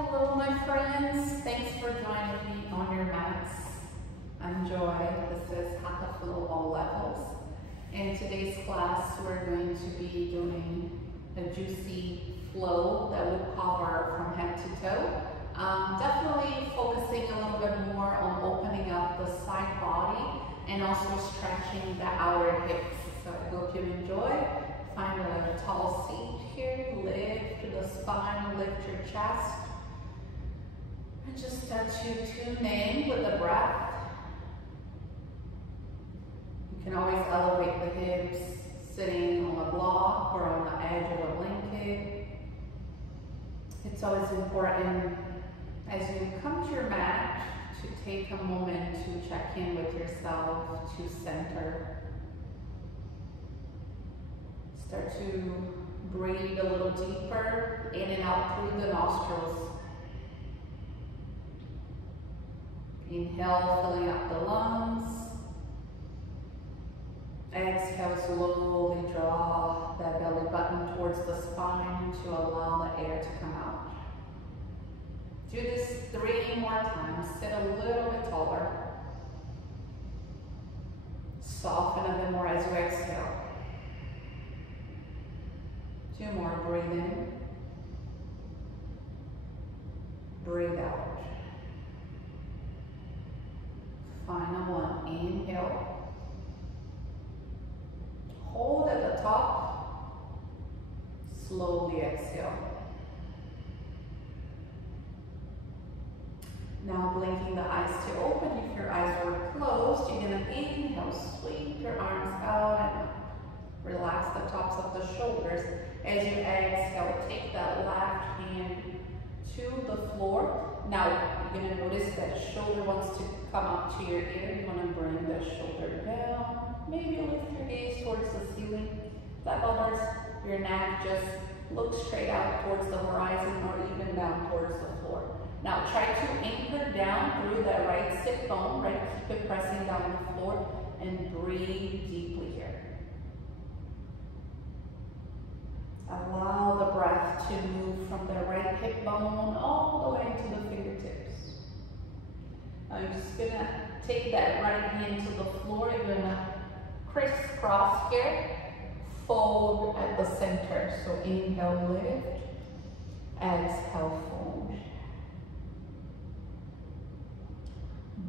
Hello my friends, thanks for joining me on your mats. I'm Joy, this is Hatha Flow All Levels. In today's class we're going to be doing a juicy flow that will cover from head to toe. Definitely focusing a little bit more on opening up the side body and also stretching the outer hips. So I hope you enjoy. Find a tall seat here, lift the spine, lift your chest. And just start to tune in with the breath. You can always elevate the hips, sitting on a block or on the edge of a blanket. It's always important as you come to your mat to take a moment to check in with yourself, to center. Start to breathe a little deeper, in and out through the nostrils. Inhale, filling up the lungs. Exhale, slowly draw that belly button towards the spine to allow the air to come out. Do this 3 more times. Sit a little bit taller. Soften a bit more as you exhale. 2 more, breathe in. Breathe out. Final one, inhale. Hold at the top. Slowly exhale. Now blinking the eyes to open. If your eyes were closed, you're going to inhale, sweep your arms out and up. Relax the tops of the shoulders. As you exhale, take that left hand to the floor. Now, you're going to notice that shoulder wants to come up to your ear. You want to bring the shoulder down. Maybe lift your gaze towards the ceiling. That bothers your neck, just look straight out towards the horizon or even down towards the floor. Now, try to anchor down through that right sit bone, right? Keep it pressing down the floor and breathe deeply here. Allow the breath to move from the right hip bone all the way to the fingertips. Now you're just gonna take that right hand to the floor. You're gonna crisscross here, fold at the center. So inhale, lift, exhale, fold.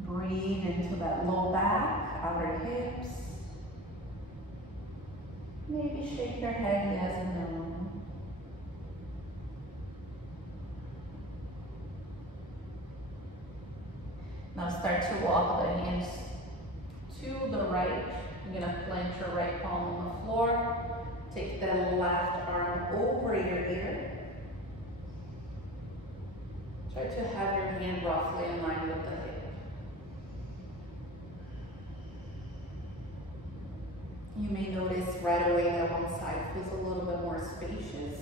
Breathe into that low back, outer hips. Maybe shake your head yes and no. Now start to walk the hands to the right. You're going to plant your right palm on the floor. Take the left arm over your ear. Try to have your hand roughly in line with the hip. You may notice right away that one side feels a little bit more spacious.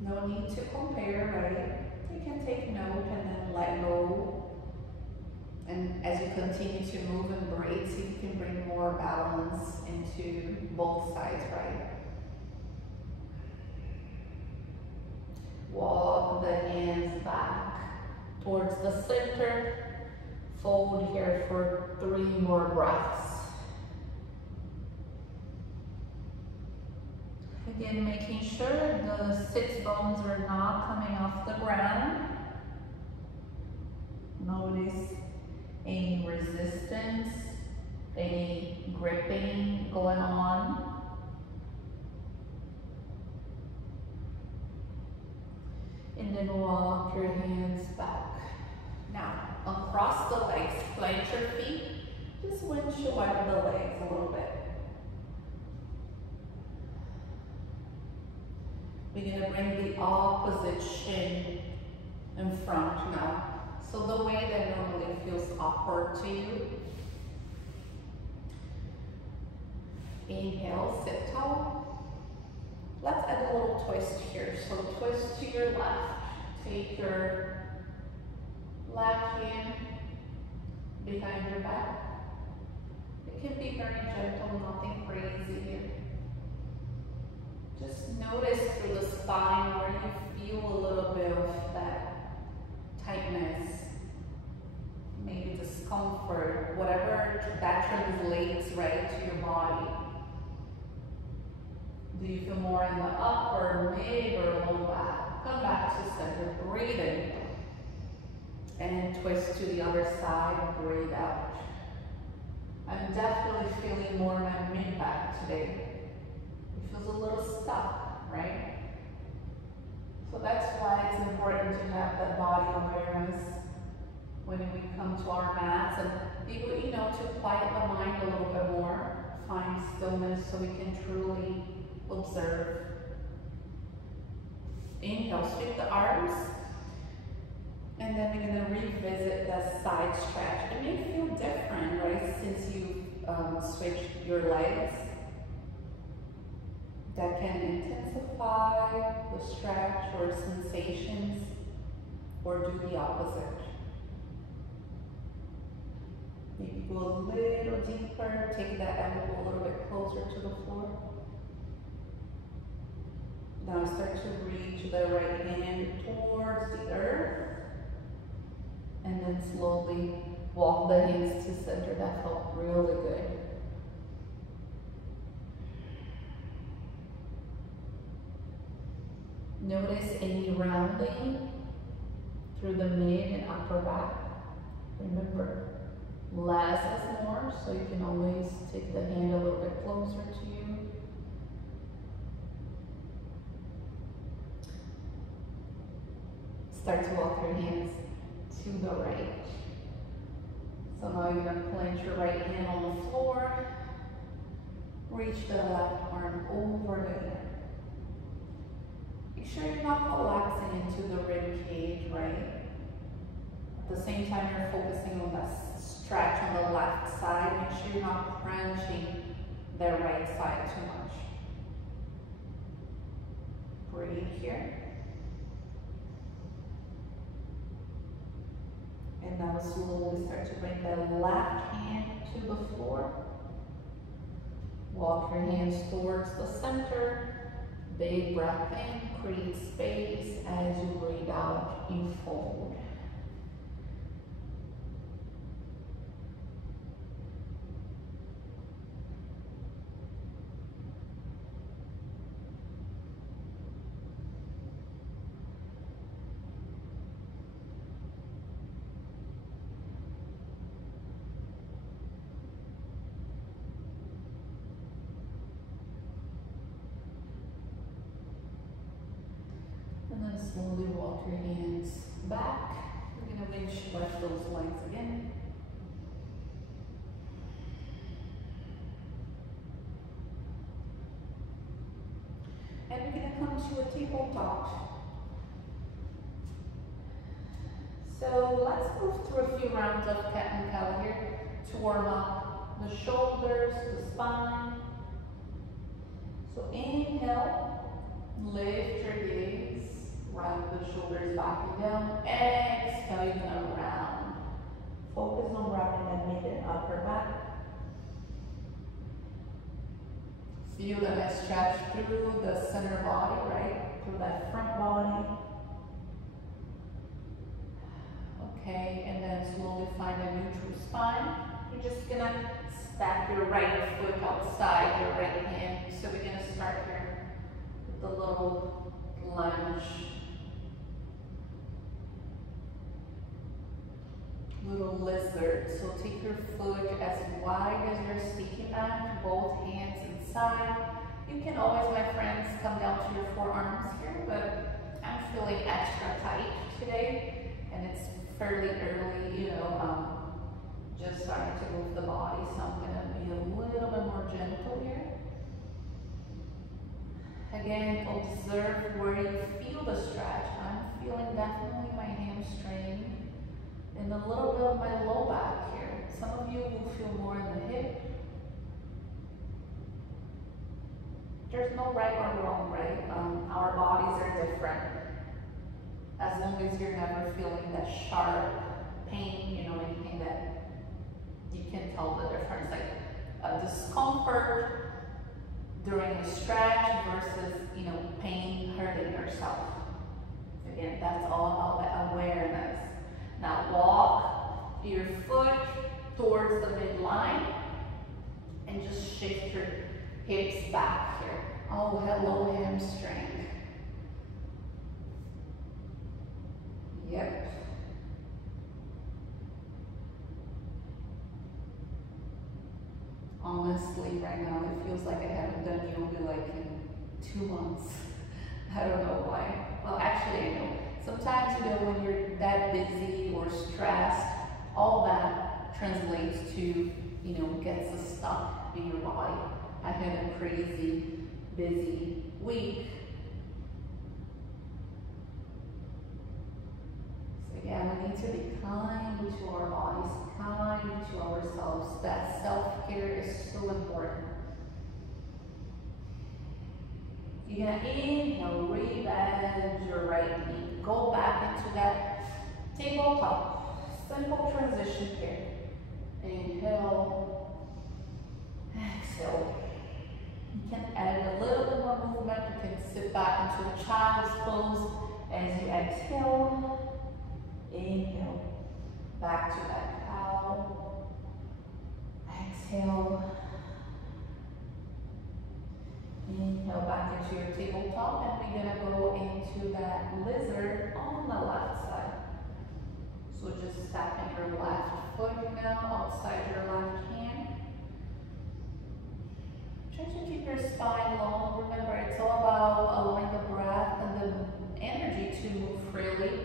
No need to compare, right? You can take note and then let go. And as you continue to move and breathe, see if you can bring more balance into both sides, right? Walk the hands back towards the center. Fold here for 3 more breaths. Again, making sure the sit bones are not coming off the ground. Notice any resistance, any gripping going on. And then walk your hands back. Now, across the legs, plant your feet. Just windshield wipe the legs a little bit. We're going to bring the opposite shin in front now. So the way that normally feels awkward to you. Inhale, sit tall. Let's add a little twist here. So twist to your left. Take your left hand behind your back. It can be very gentle, nothing crazy here. Just notice through the spine where you feel a little bit of that tightness, maybe discomfort, whatever that translates right to your body. Do you feel more in the upper, mid, or low back? Come back to center, breathe in. And twist to the other side, breathe out. I'm definitely feeling more in my mid back today. It feels a little stuck, right? So that's why it's important to have that body awareness when we come to our mats, and people, you know, to quiet the mind a little bit more, find stillness so we can truly observe. Inhale, sweep the arms, and then we're going to revisit the side stretch. It may feel different, right, since you switched your legs. That can intensify the stretch or sensations, or do the opposite. Maybe go a little deeper, take that elbow a little bit closer to the floor. Now start to reach the right hand towards the earth, and then slowly walk the hands to center. That felt really good. Notice any rounding through the mid and upper back. Remember, less is more, so you can always take the hand a little bit closer to you. Start to walk your hands to the right. So now you're going to plant your right hand on the floor. Reach the left arm over the ear. Make sure you're not collapsing into the rib cage, right? At the same time, you're focusing on that stretch on the left side. Make sure you're not crunching the right side too much. Breathe here. And now slowly start to bring the left hand to the floor. Walk your hands towards the center. Big breath in, create space. As you breathe out, you fold. And then slowly walk your hands back. We're going to windshift those legs again. And we're going to come to a tabletop. So let's move through a few rounds of cat and cow here to warm up the shoulders, the spine. So inhale, lift your gaze. Round the shoulders back and down. Exhale, you're going to round. Focus on rounding the mid and upper back. Feel the nice stretch through the center body, right? Through that front body. Okay, and then slowly find a neutral spine. You're just going to stack your right foot outside your right hand. So we're going to start here with the little lunge. Little lizard. So take your foot as wide as your sticky mat, both hands inside. You can always, my friends, come down to your forearms here, but I'm feeling extra tight today, and it's fairly early, you know, just starting to move the body, so I'm going to be a little bit more gentle here. Again, observe where you feel the stretch. I'm feeling definitely my hamstring and a little bit of my low back here. Some of you will feel more in the hip. There's no right or wrong, right? Our bodies are different. As long as you're never feeling that sharp pain, you know, anything that you can tell the difference, like a discomfort, during the stretch versus, pain hurting yourself. Again, that's all about the awareness. Now walk your foot towards the midline and just shift your hips back here. Oh, hello hamstring. Yep. Honestly, right now it feels like I haven't done yoga like in 2 months. I don't know why. Well, actually I know. Sometimes, when you're that busy or stressed, all that translates to, gets stuck in your body. I had a crazy, busy week. So again, we need to be kind to our bodies, kind to ourselves. That self-care is so important. You're gonna inhale, rebend your right knee. Go back into that tabletop. Simple transition here. Inhale, exhale. You can add a little bit more movement. You can sit back into a child's pose as you exhale. Inhale, back to that cow. Exhale. Inhale back into your tabletop, and we're gonna go into that lizard on the left side. So just stepping your left foot now outside your left hand. Try to keep your spine long. Remember, it's all about allowing the breath and the energy to move freely.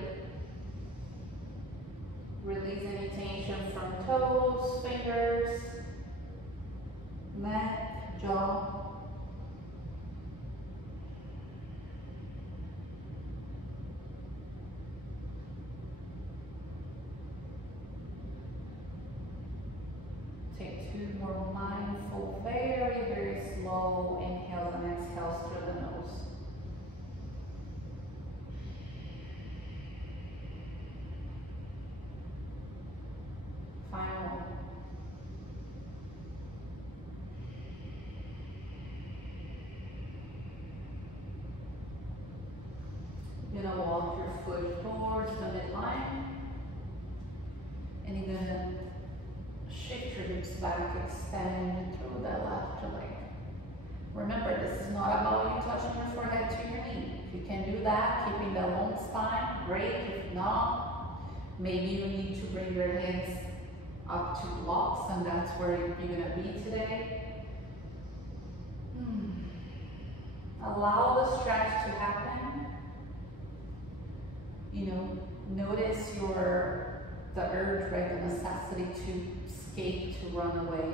Release any tension from toes, fingers, neck, jaw. Take 2 more mindful, very, very slow inhales and exhales through the nose. Final one. You're gonna walk your foot towards the midline, and you're gonna shift your hips back, extend through the left leg. Remember, this is not about you touching your forehead to your knee. If you can do that, keeping the long spine, great. If not, maybe you need to bring your hands up to blocks, and that's where you're gonna be today. Allow the stretch to happen. Notice the urge, right, the necessity to escape, to run away.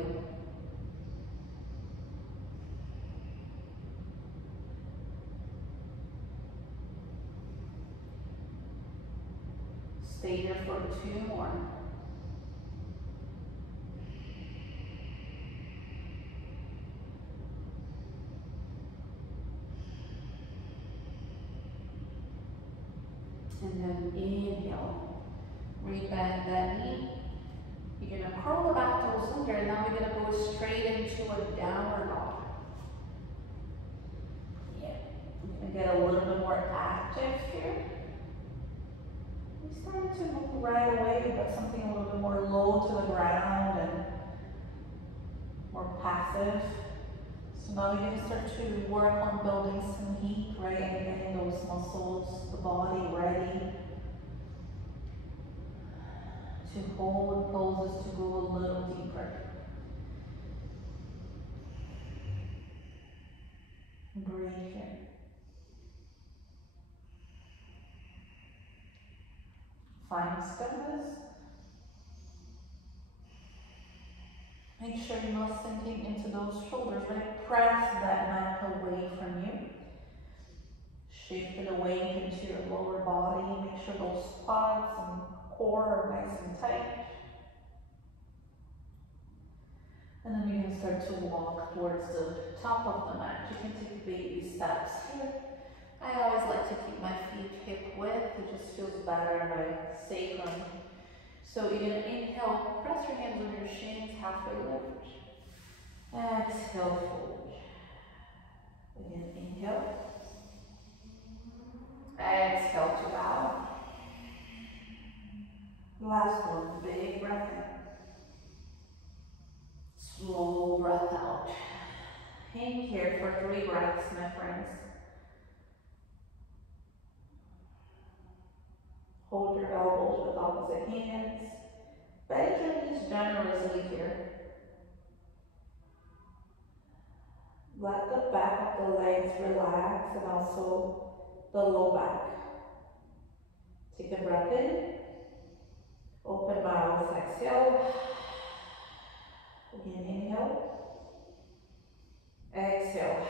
Stay here for 2 more. And then inhale, rebend that knee. You're gonna curl the back toes under, and now we're gonna go straight into a downward dog. Yeah, I'm gonna get a little bit more active here. We're starting to move right away, but something a little bit more low to the ground and more passive. So now we're gonna start to work on building some heat, right, and getting those muscles, the body ready to hold poses, to go a little deeper. Breathe here. Find stillness. Make sure you're not sinking into those shoulders, right? Press that neck away from you. Shift it away into your lower body. Make sure those quads and core are nice and tight. And then we're going to start to walk towards the top of the mat. You can take baby steps here. I always like to keep my feet hip width. It just feels better in my sacrum. So you're going to inhale, press your hands on your shins, halfway lift. Exhale, fold. Again, inhale. Exhale to bow. Last one, big breath in. Slow breath out. Hang here for 3 breaths, my friends. Hold your elbows with opposite hands. Bend your knees generously here. Let the back of the legs relax and also the low back. Take a breath in. Open mouth, exhale. Again, inhale. Exhale.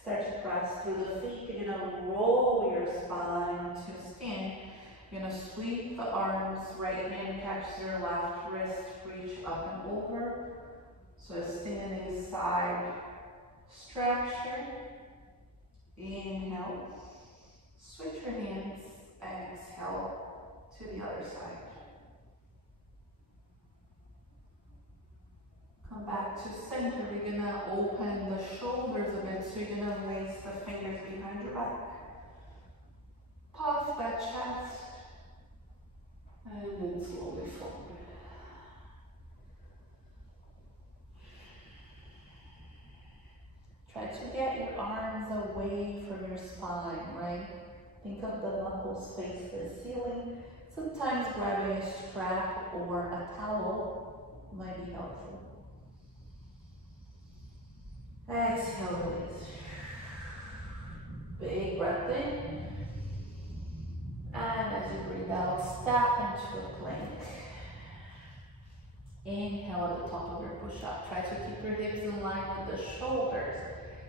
Start to press through the feet. You're going to roll your spine to stand. You're going to sweep the arms. Right hand catches your left wrist. Reach up and over. So standing side stretch here. Inhale. Switch your hands. Exhale to the other side. Come back to center. You're going to open the shoulders a bit. So you're going to lace the fingers behind your back. Puff that chest. And then slowly forward. Try to get your arms away from your spine, right? Think of the knuckles face the ceiling. Sometimes grabbing a strap or a towel might be helpful. Exhale, release. Big breath in. And as you breathe out, step into a plank. Inhale at the top of your push-up. Try to keep your hips in line with the shoulders.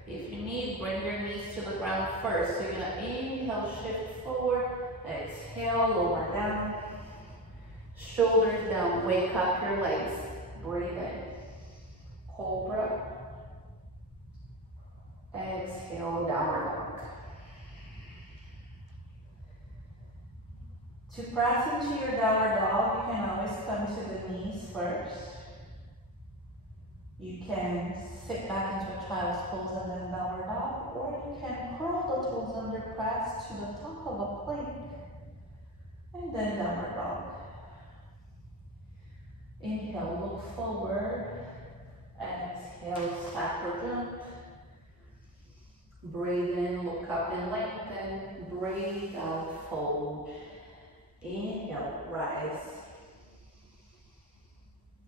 If you need, bring your knees to the ground first. So you're going to inhale, shift forward. Exhale, lower down. Shoulders down. Wake up your legs. Breathe in. Cobra. Exhale, downward dog. To press into your downward dog, you can always come to the knees first. You can sit back into a child's pose and then downward dog, or you can curl the toes under, press to the top of a plank, and then downward dog. Inhale, look forward. Exhale, stack or jump. Breathe in, look up and lengthen. Breathe out, fold. Inhale, rise.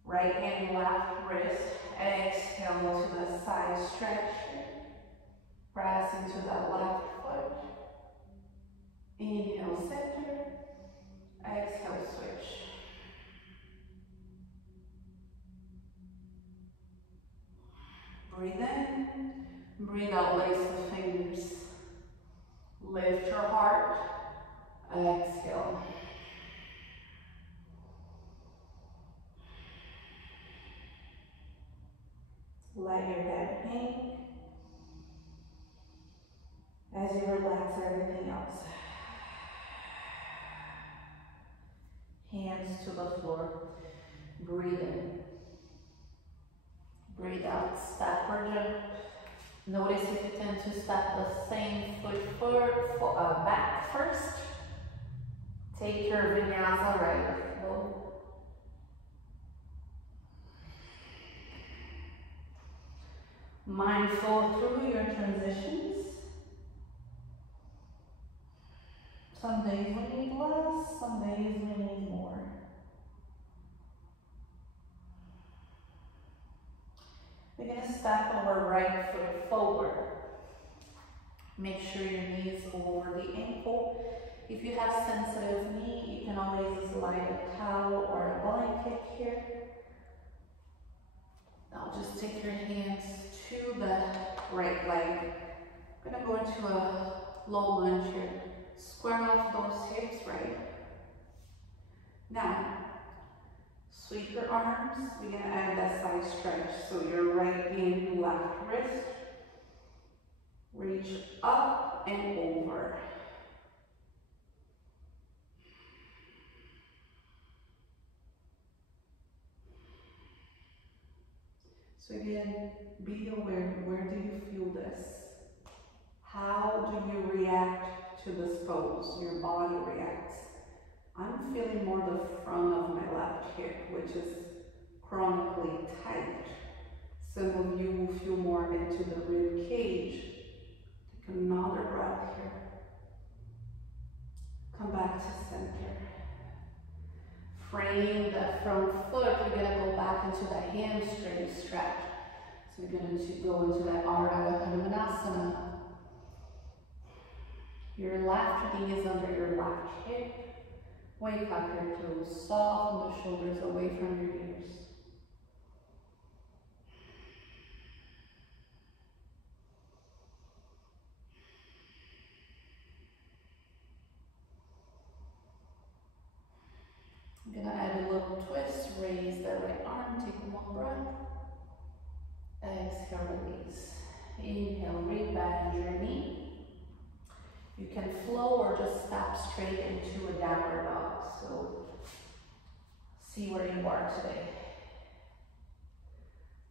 Right hand, left wrist. Exhale to the side stretch. Press into that left foot. Inhale, center. Exhale, switch. Breathe in. Breathe out, lace the fingers. Lift your heart. Exhale. Let your head hang as you relax everything else. Hands to the floor. Breathe in. Breathe out. Step or jump. Notice if you tend to step the same foot back first. Take your vinyasa right flow. Mindful through your transitions. Some days we need less, some days we need more. We're going to step our right foot forward. Make sure your knee is over the ankle. If you have sensitive knee, you can always slide a towel or a blanket here. Now just take your hands to the right leg. I'm going to go into a low lunge here. Square off those hips, right? Now, sweep your arms. We're going to add that side stretch. So your right hand, left wrist. Reach up and over. So again, be aware, where do you feel this? How do you react to this pose? Your body reacts. I'm feeling more the front of my left hip, which is chronically tight. Some of you will feel more into the rib cage. Take another breath here. Come back to center. Frame that front foot. We're going to go back into the hamstring stretch. So we're going to go into that Ardha Hanumanasana. Your left knee is under your left hip. Wake up your toes, soften the shoulders away from your ears. I'm going to add a little twist, raise the right arm, take one breath. Exhale, release. Inhale, rebend your knee. You can flow or just step straight into a downward dog. So see where you are today.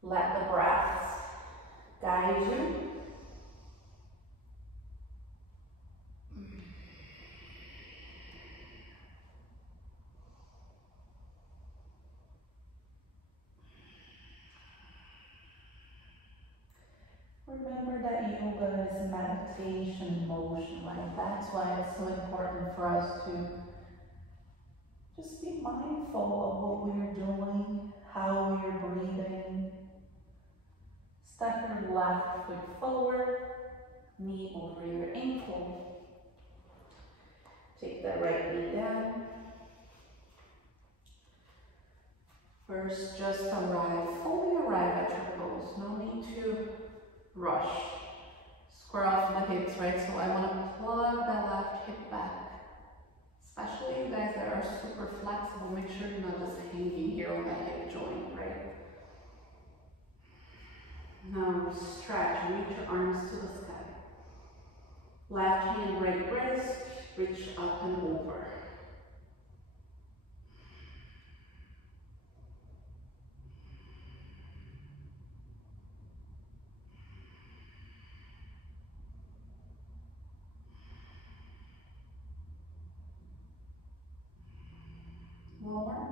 Let the breaths guide you. Remember that yoga is meditation, motion, right? That's why it's so important for us to just be mindful of what we're doing, how we're breathing. Step your left foot forward, knee over your ankle. Take the right knee down. First, just fully arrive at your pose. No need to rush. Square off the hips, right? So I want to plug that left hip back. Especially you guys that are super flexible, make sure you're not just hanging here on that hip joint, right? Now stretch, reach your arms to the sky. Left hand, right wrist, reach up and over. One more.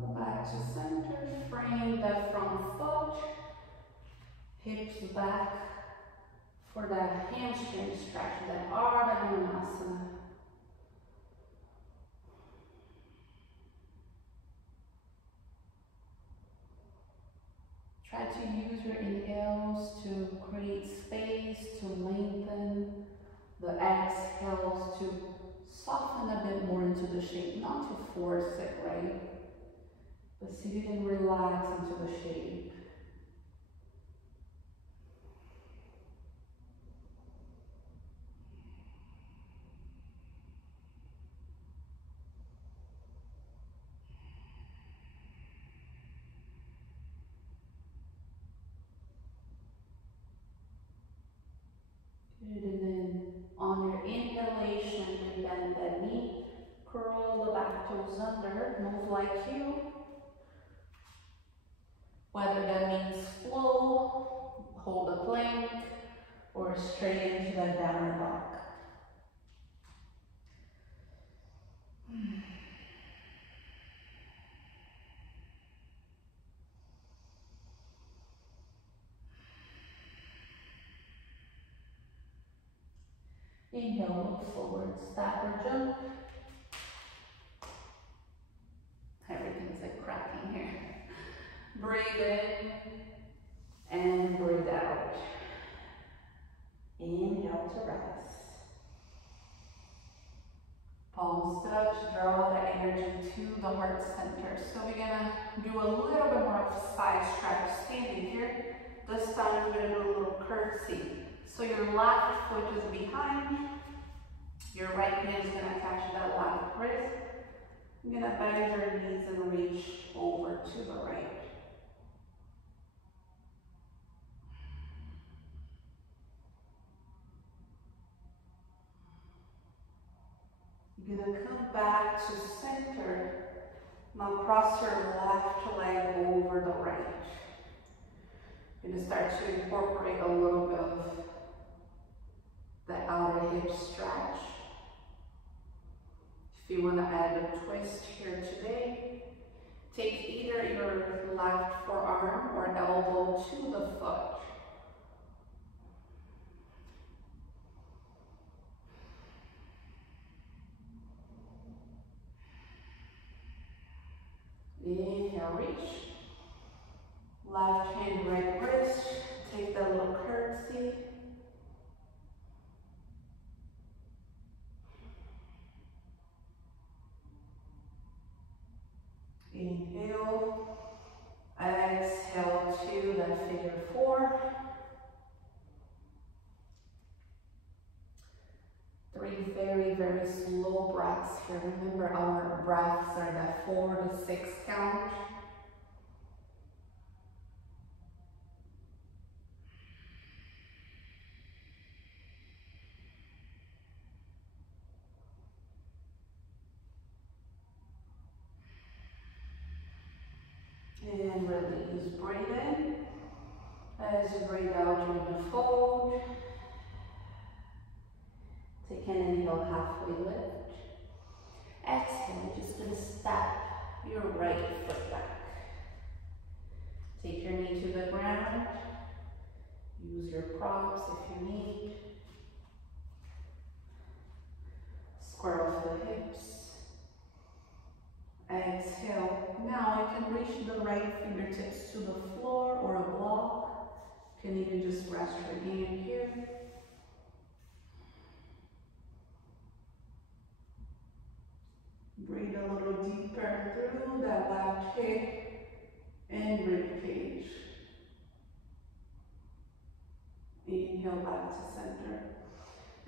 Go back to center, frame that front foot, hips back for that hamstring stretch, that Ardha Hanumanasana. Try to use your inhales to create space, to lengthen, the exhales to soften a bit more into the shape, not to force it, right? But see if you can relax into the shape. Good, and then on your inhalation, you bend the knee, curl the back toes under, move like you. Whether that means flow, hold a plank, or straight into that downward dog. Inhale, look forward, step or jump. Everything's like cracking here. Breathe in and breathe out. Inhale to rest. Palms touch, draw the energy to the heart center. So we're gonna do a little bit more of side stretch standing here. This time we're gonna do a little curtsy. So your left foot is behind, your right hand is gonna catch that left wrist. You're gonna bend your knees and reach over to the right. You're gonna come back to center. Now cross your left leg over the right. You're going to start to incorporate a little bit of the outer hip stretch. If you want to add a twist here today, take either your left forearm or elbow to the foot. Inhale, reach. Left hand, right wrist. Take that little curtsy. Inhale. Exhale to that figure four. 3 very, very slow breaths here. Remember, our breaths are that 4 to 6 count. And release. Breathe in. As you breathe out, you're going to fold. Take an inhale, halfway lift. Exhale, you're just going to step your right foot back. Take your knee to the ground. Use your props if you need. Square off the hips. Exhale. Now you can reach the right fingertips to the floor or a block. You can even just rest your hand here. Breathe a little deeper through that left hip and rib cage. Inhale back to center.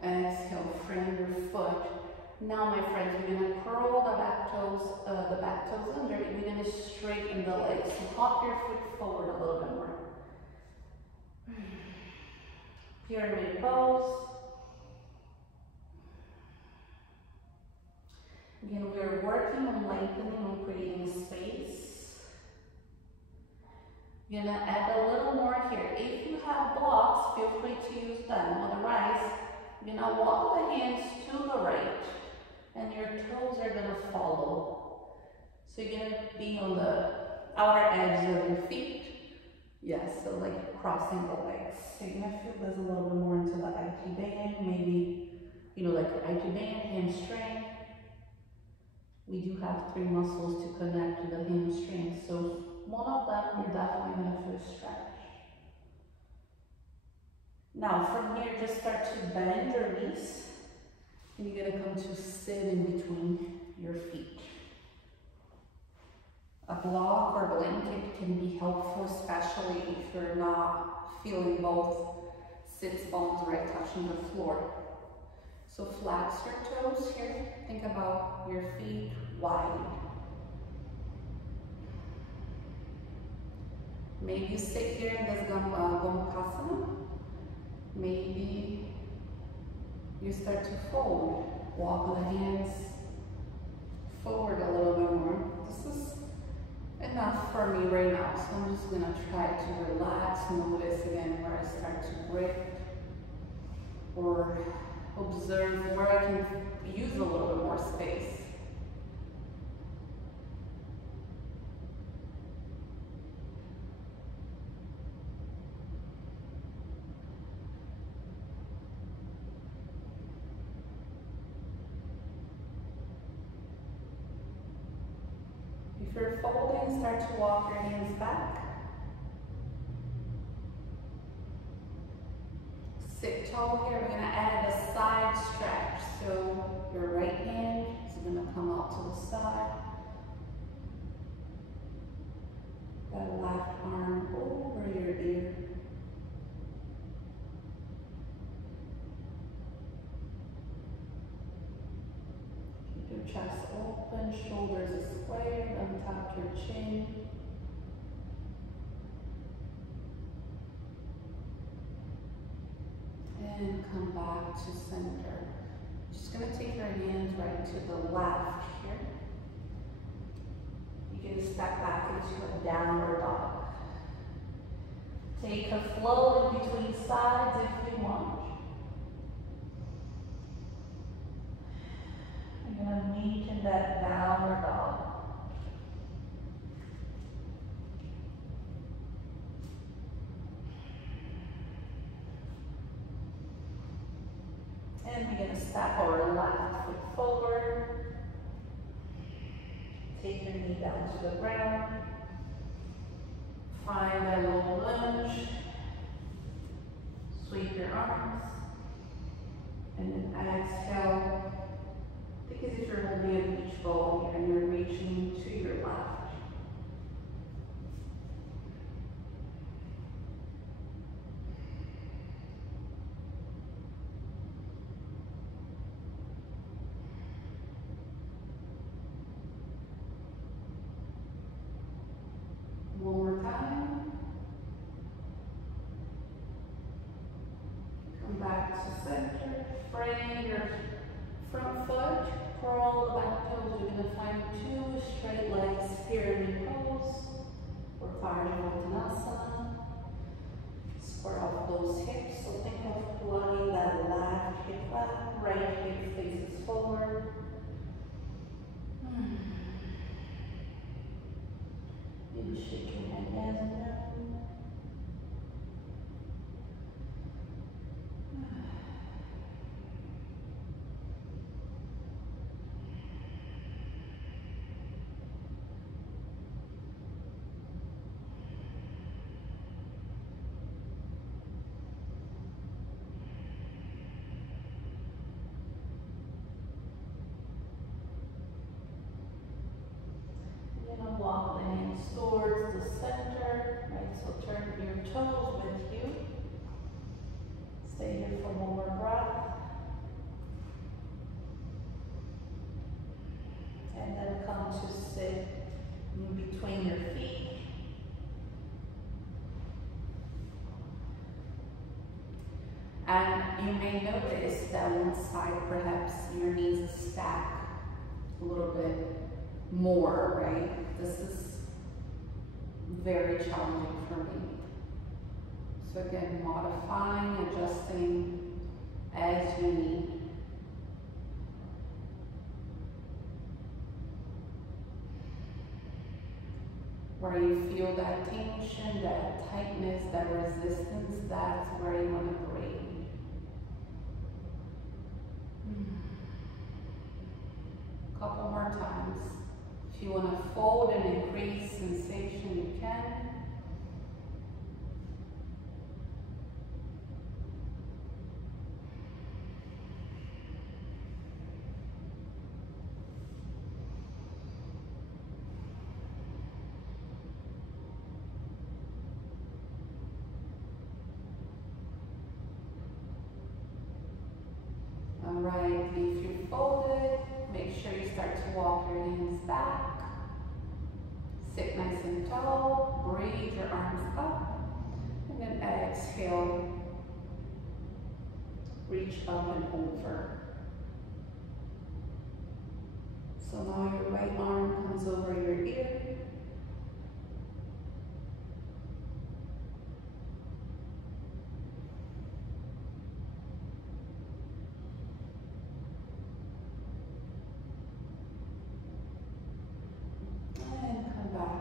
Exhale, frame your foot. Now, my friends, you're going to curl the back toes under. You're going to straighten the legs. So hop your foot forward a little bit more. Pyramid pose. Again, we're working on lengthening and creating space. You're going to add a little more here. If you have blocks, feel free to use them. Otherwise, you're going to walk the hands to the right. And your toes are going to follow. So you're going to be on the outer edges of your feet. Yes, so like crossing the legs. So you're going to feel this a little bit more into the IT band. Maybe, like IT band, hamstring. We do have 3 muscles to connect to the hamstring. So one of them, you're definitely going to feel stretch. Now from here, just start to bend your knees. And you're going to come to sit in between your feet. A block or blanket can be helpful, especially if you're not feeling both sits bones right touching the floor. So flex your toes here. Think about your feet wide. Maybe you sit here in this Gomukhasana. Maybe you start to fold. Walk the hands forward a little bit more. This is enough for me right now, so I'm just going to try to relax. Notice again where I start to breathe, or observe where I can use a little bit more space. If you're folding, start to walk your hands back. Sit tall here. We're going to add a side stretch. So your right hand is going to come out to the side. That left arm over your ear. Keep your chest open, shoulders squared, untap your chin. And come back to center. Just going to take your hands right to the left here. You can step back into a downward dog. Take a flow in between sides if you want. You're going to meet in that downward dog. And we're going to step our left foot forward. Take your knee down to the ground. Find a low lunge. Sweep your arms. And then exhale. Think as if you're holding a beach ball here and you're reaching to your left. One more time. Come back to center. Frame your front foot. Curl the back toes. You're going to find two straight legs, pyramid pose, or Parsvanottanasana. Square off those hips. So think of plugging that left hip up, right hip faces forward. Maybe shake your head as well. Walk the hands towards the center, right? So turn your toes with you. Stay here for one more breath. And then come to sit in between your feet. And you may notice that one side, perhaps your knees stack a little bit more, right? This is very challenging for me. So again, modifying, adjusting as you need. Where you feel that tension, that tightness, that resistance, that's where you want to breathe. Couple more times. If you want to fold and increase sensation, you can. All right, if you're folded, make sure you start to walk your hands back. Sit nice and tall, breathe your arms up, and then exhale, reach up and over. So now your right arm comes over your ear.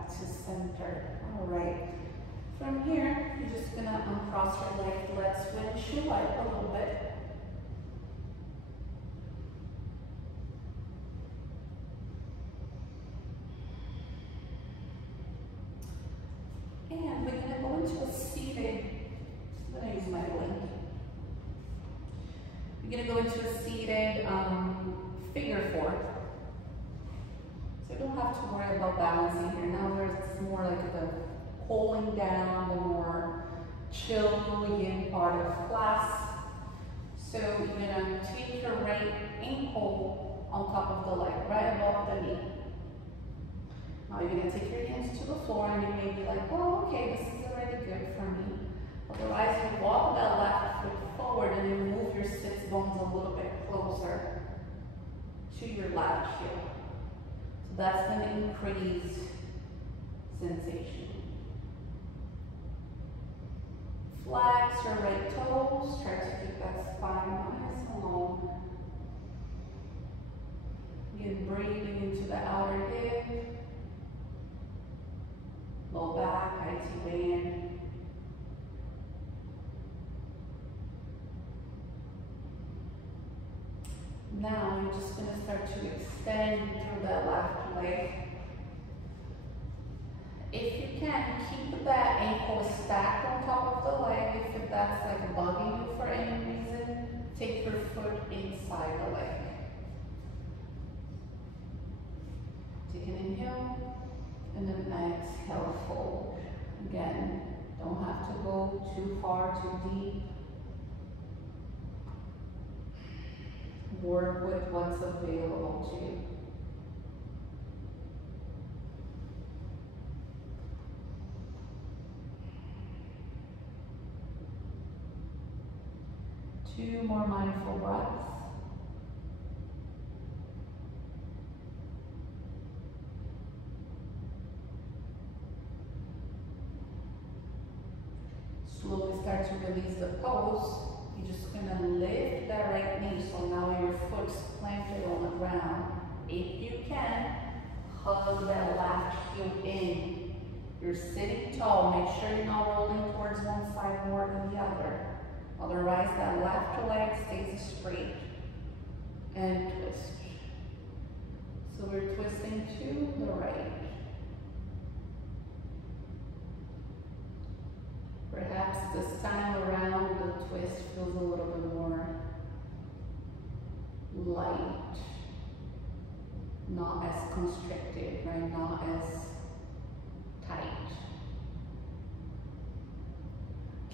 To center. All right. From here, you're just gonna uncross your leg. Let's windshield light a little bit. And we're gonna go into a seated. I'm gonna use my link. We're gonna go into a seated figure four. So you don't have to worry about balancing here. Now it's more like the pulling down, the more chill yin part of class. So you're gonna take your right ankle on top of the leg, right above the knee. Now you're gonna take your hands to the floor and you may be like, oh, okay, this is already good for me. Otherwise, you walk that left foot forward and you move your sits bones a little bit closer to your left heel. So that's going to increase sensation. Flex your right toes. Try to keep that spine nice and long. Again, breathing into the outer hip. Low back, IT band. Now you're just going to start to extend through the left leg. If you can, keep that ankle stacked on top of the leg. If that's like bugging you for any reason, take your foot inside the leg. Take an inhale, and then exhale, fold. Again, don't have to go too far, too deep. Work with what's available to you. Two more mindful breaths. Slowly start to release the pose. You're just going to lift that right knee, so now your foot's planted on the ground. If you can, hug that left heel in. You're sitting tall. Make sure you're not rolling towards one side more than the other. Otherwise, that left leg stays straight. And twist. So we're twisting to the right. Perhaps this time around, the twist feels a little bit more light. Not as constricted, right? Not as tight.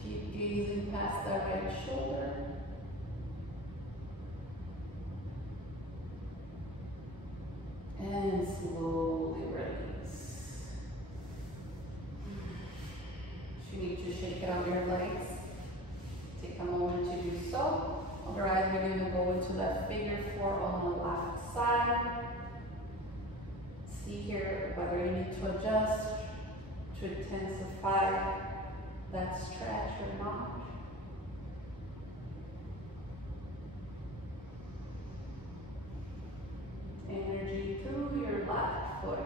Keep gazing past that right shoulder. And slowly release. If you need to shake out your legs, take a moment to do so. Otherwise, we're going to go into that figure four on the left side. See here whether you need to adjust to intensify that stretch or not. Energy through your left foot.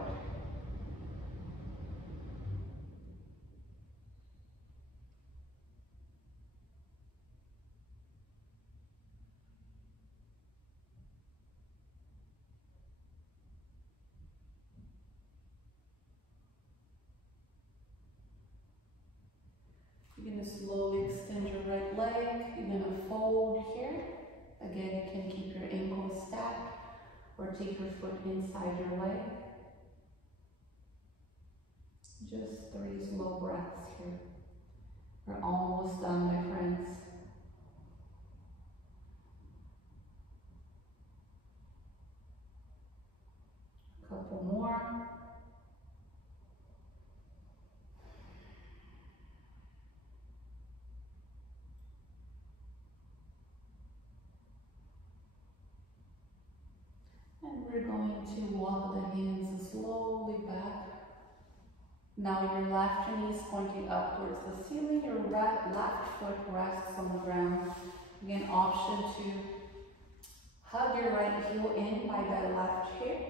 You're going to slowly extend your right leg. You're going to fold here. Again, you can keep your ankle stacked or take your foot inside your leg. Just 3 slow breaths here. We're almost done, my friends. A couple more. And we're going to walk the hands slowly back. Now your left knee is pointing up towards the ceiling. Your left foot rests on the ground. Again, option to hug your right heel in by that left hip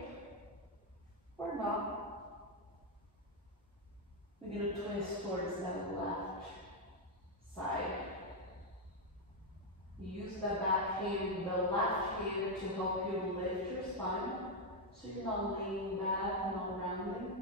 or not. We're going to twist towards that left side. Use the back hand, the left hand to help you lift your spine, so you're not laying back, not rounding.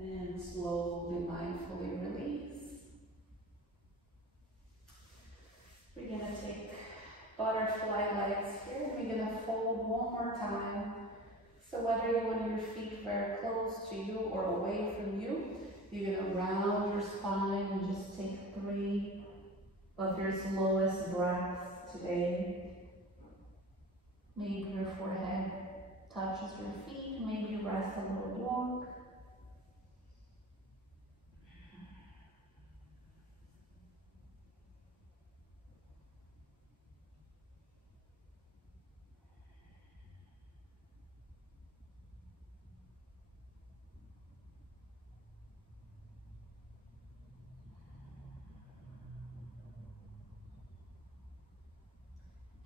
And slowly, mindfully release. We're going to take butterfly legs here. We're going to fold one more time. So whether you want your feet very close to you or away from you, you're going to round your spine and just take 3 of your slowest breaths today. Maybe your forehead touches your feet. Maybe you rest a little more.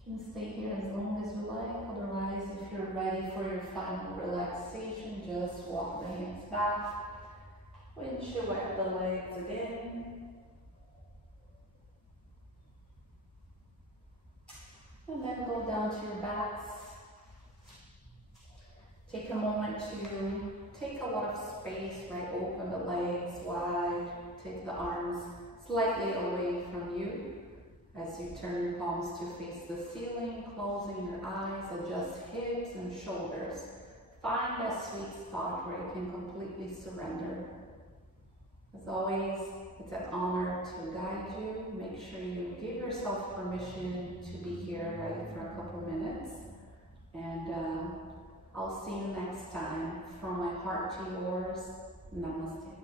You can stay here as long as you like. Otherwise, if you're ready for your final relaxation, just walk the hands back. Windshield wipe the legs again. And then go down to your backs. Take a moment to take a lot of space, right? Open the legs wide. Take the arms slightly away from you. As you turn your palms to face the ceiling, closing your eyes, adjust hips and shoulders. Find that sweet spot where you can completely surrender. As always, it's an honor to guide you. Make sure you give yourself permission to be here right for a couple minutes. And I'll see you next time. From my heart to yours, namaste.